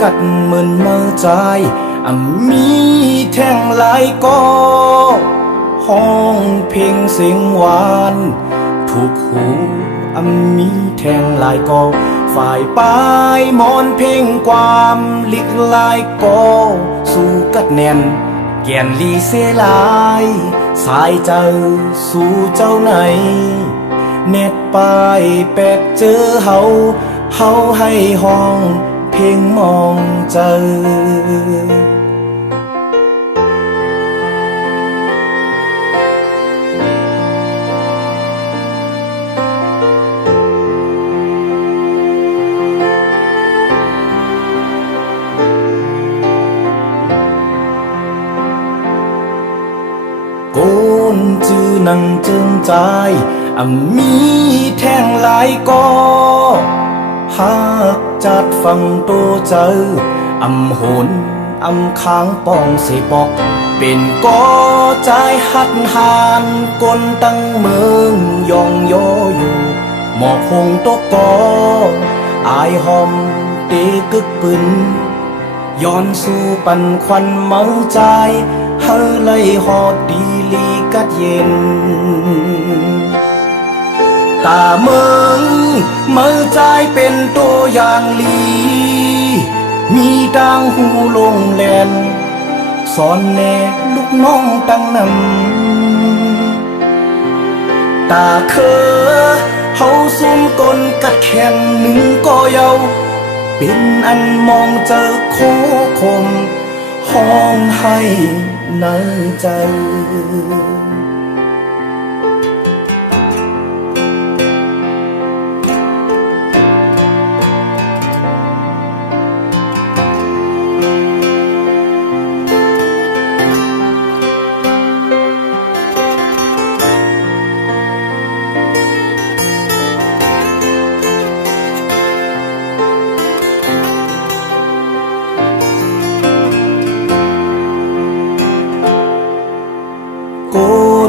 กัดเหมือนเมื่อใจมีแท่งหลายก็ห้องเพลงเสียงหวานถูกหูมีแท่งหลายก็ฝ่ายปลายมอนเพลงความลิกลายก็สู้กัดแน่นแก่นลีเสลายสายเจ้าสู่เจ้าไหนเน็ตปลายแปดเจอเฮาให้ห้องเพลงมองเจอโกนจื้อนังจึงใจมีแท่งหลายก็หากจัดฟังตัวเจอโหนค้างป้องเสบอกเป็นก็ใจหัดหานกลตั้งเมืองยองโยอยู่หมอกหงตกกออายหอมเตกึกปืนย้อนสู่ปันควันเมาใจเฮาเลยหอดดีลีกัดเย็นตาเมืองเมื่อใจเป็นตัวอย่างลีมีดังหูลงแลนสอนแน่ลูกน้องตั้งนำตาเคอเฮาซุ่มกลกัดแข่งหนึ่งก็เยาเป็นอันมองเจอโคคมห้องให้ในใจโก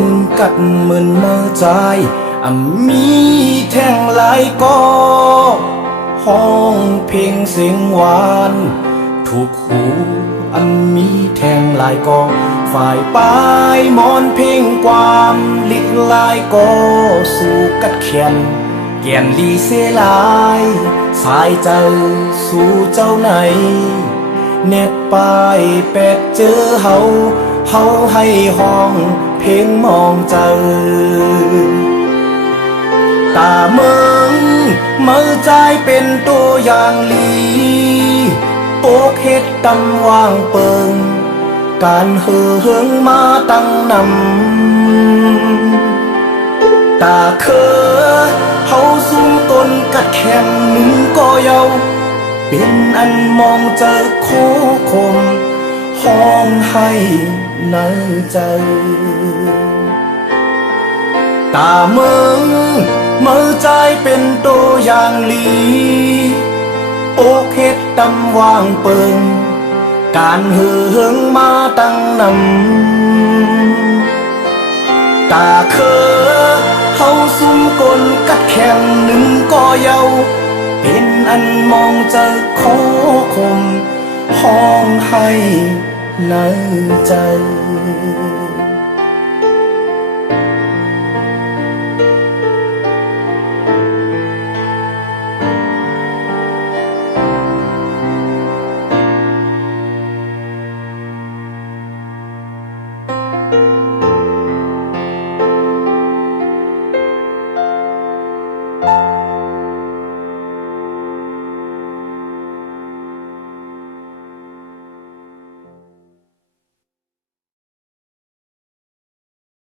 นกัดเหมือนเมื่อใจมีแท่งหลายก็ห้องเพลงเสียงหวานถูกหูมีแท่งหลายก็ฝ่ายปลายมอนเพลงความลิกลายก็สู่กัดแขนแก่นลีเสลายสายเจ้าสู่เจ้าไหนเน็ตปลายแปดเจอเฮาให้ห้องเพลงมองเจอตาเมืองเมื่อใจเป็นตัวอย่างลีโปกเฮ็ดตำวางเปิงการเหิงมาตั้งนำตาเคอเฮาซุ่มกลกัดแข่งหนึ่งก็เยาเป็นอันมองเจอโคคมห้องให้ในใจตาเมืองเมื่อใจเป็นตัวอย่างลีโอกเฮ็ดตำวางเปิงการเหิงมาตั้งนำตาเคอเฮาซุ่มกลกัดแข่งหนึ่งก็เยาเป็นอันมองเจอโคคมห้องให้ในใจ